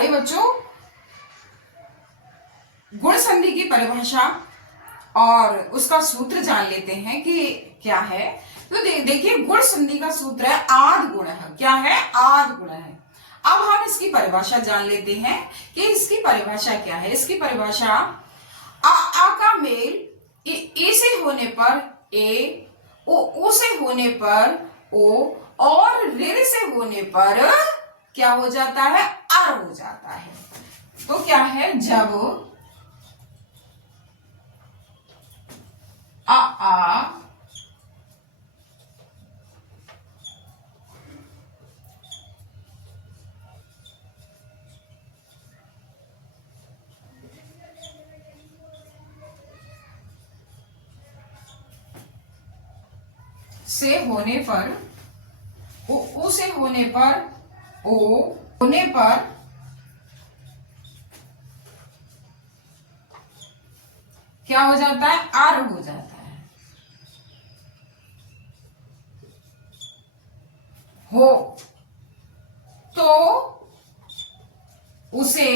प्यारे बच्चों, गुण संधि की परिभाषा और उसका सूत्र जान लेते हैं कि क्या है। तो देखिए, गुण संधि का सूत्र है आद गुण है। क्या है? आद गुण है। अब हम इसकी परिभाषा जान लेते हैं कि इसकी परिभाषा क्या है। इसकी परिभाषा आ का मेल ए से होने पर ए, ओ से होने पर ओ और रे से होने पर क्या हो जाता है? आर हो जाता है। तो क्या है? जब आ से होने पर ओ से होने पर ओ होने पर क्या हो जाता है? आर हो जाता है। हो तो उसे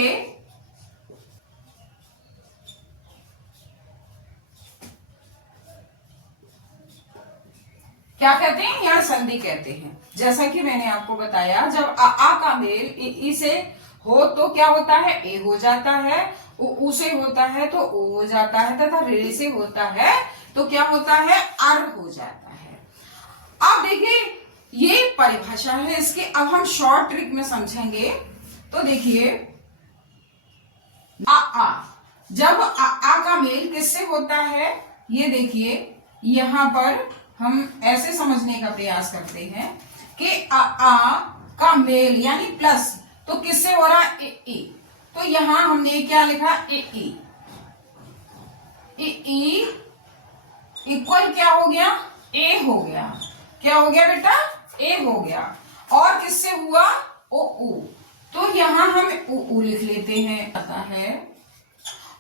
क्या कहते हैं? यह संधि कहते हैं। जैसा कि मैंने आपको बताया, जब आ का मेल ई से हो तो क्या होता है? ए हो जाता है। उ से होता है तो ओ हो जाता है, तथा रे से होता है तो क्या होता है? अर हो जाता है। अब देखिए, ये परिभाषा है इसकी। अब हम शॉर्ट ट्रिक में समझेंगे। तो देखिए, आ जब आ का मेल किससे होता है, ये देखिए यहां पर हम ऐसे समझने का प्रयास करते हैं कि आ का मेल यानी प्लस तो किससे हो रहा है? ए। तो यहां हमने क्या लिखा? ए इक्वल क्या हो गया? ए हो गया। क्या हो गया बेटा? ए हो गया। और किससे हुआ? ओ। तो यहां हम ओ लिख लेते हैं। आता है।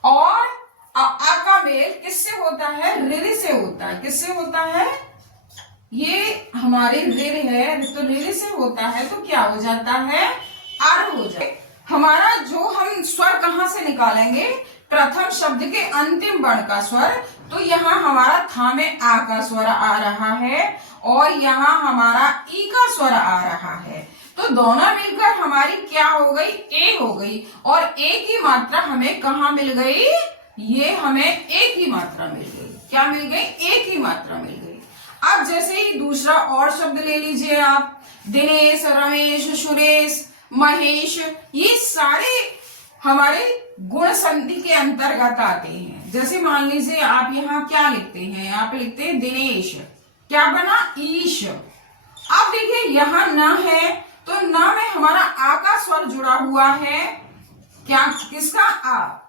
और आ का मेल किससे होता है? रे से होता है। किससे होता है? ये हमारे रे है, तो रे से होता है तो क्या हो जाता है? आर हो जाए। हमारा जो हम स्वर कहां से निकालेंगे? प्रथम शब्द के अंतिम वर्ण का स्वर। तो यहाँ हमारा था में आ का स्वर आ रहा है और यहाँ हमारा ई का स्वर आ रहा है। तो दोनों मिलकर हमारी क्या हो गई? ए हो गई। और ए की मात्रा हमें कहाँ मिल गई? ये हमें ए की मात्रा मिल गई। क्या मिल गई? ए की मात्रा मिल गई। अब जैसे ही दूसरा और शब्द ले लीजिए आप, दिनेश, रमेश, सुरेश, महेश, ये सारे हमारे गुण संधि के अंतर्गत आते हैं। जैसे मान लीजिए आप यहाँ क्या लिखते हैं? आप लिखते हैं दिनेश, क्या बना? ईश। अब देखिए यहाँ न है तो न में हमारा आ का स्वर जुड़ा हुआ है। क्या? किसका? आ।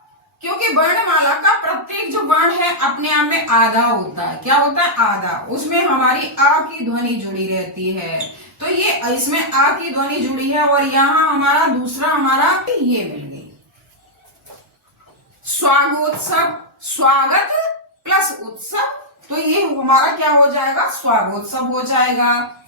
क्योंकि वर्णमाला का प्रत्येक जो वर्ण है अपने आप में आधा होता है। क्या होता है? आधा। उसमें हमारी आ की ध्वनि जुड़ी रहती है। तो ये इसमें आ की ध्वनि जुड़ी है और यहाँ हमारा दूसरा हमारा ये मिल गई। स्वागोत्सव, स्वागत प्लस उत्सव, तो ये हमारा क्या हो जाएगा? स्वागोत्सव हो जाएगा।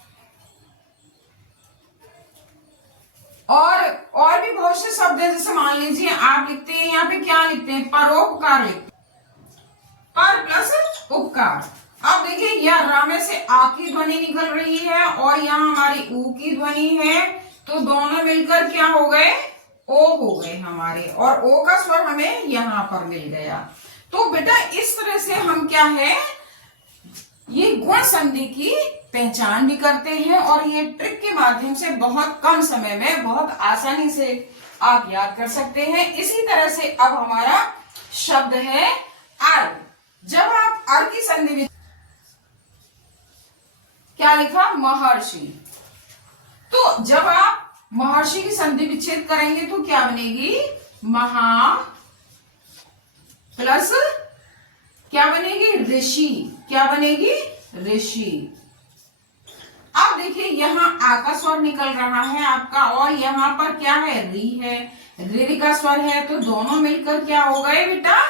और भी बहुत से शब्द है। जैसे मान लीजिए आप लिखते हैं, यहाँ पे क्या लिखते हैं? परोपकार लिखते हैं। पर प्लस उपकार। अब देखिए, यह रा में से आ की ध्वनि निकल रही है और यहाँ हमारी ऊ की ध्वनि है। तो दोनों मिलकर क्या हो गए? ओ हो गए हमारे। और ओ का स्वर हमें यहाँ पर मिल गया। तो बेटा इस तरह से हम क्या है, ये गुण संधि की पहचान भी करते हैं और ये ट्रिक के माध्यम से बहुत कम समय में बहुत आसानी से आप याद कर सकते हैं। इसी तरह से अब हमारा शब्द है अर। जब आप अर की संधि क्या लिखा? महर्षि। तो जब आप महर्षि की संधि विच्छेद करेंगे तो क्या बनेगी? महा प्लस क्या बनेगी? ऋषि। क्या बनेगी? ऋषि। अब देखिए यहाँ आ का स्वर निकल रहा है आपका और यहाँ पर क्या है? री है। री का स्वर है तो दोनों मिलकर क्या हो गए बेटा?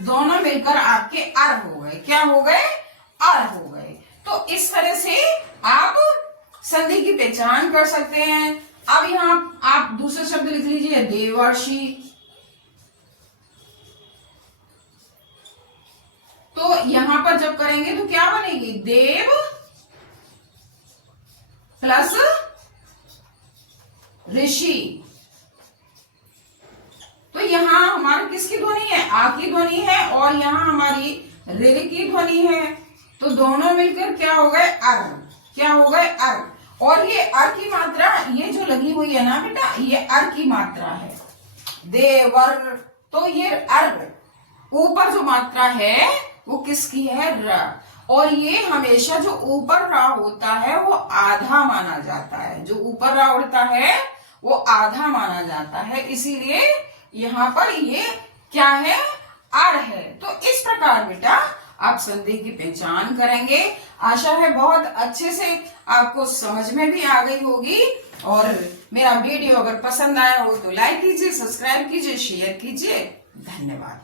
दोनों मिलकर आपके अर हो गए। क्या हो गए? अर हो गए। तो इस तरह से आप संधि की पहचान कर सकते हैं। अब यहां आप दूसरे शब्द लिख लीजिए, देवर्षि। तो यहां पर जब करेंगे तो क्या बनेगी, देव प्लस ऋषि। तो यहां हमारी किसकी ध्वनि है, आ की ध्वनि है, और यहां हमारी ऋ की ध्वनि है। तो दोनों मिलकर क्या हो गए, अर। क्या हो गए, अर। और ये अर की मात्रा, ये जो लगी हुई है ना बेटा, ये अर की मात्रा है, देवर। तो ये अर, ऊपर जो मात्रा है वो किसकी है, र। और ये हमेशा जो ऊपर रा होता है वो आधा माना जाता है, जो ऊपर रा उड़ता है वो आधा माना जाता है, इसीलिए यहाँ पर ये क्या है, आर है। तो इस प्रकार बेटा आप संधि की पहचान करेंगे। आशा है बहुत अच्छे से आपको समझ में भी आ गई होगी। और मेरा वीडियो अगर पसंद आया हो तो लाइक कीजिए, सब्सक्राइब कीजिए, शेयर कीजिए। धन्यवाद।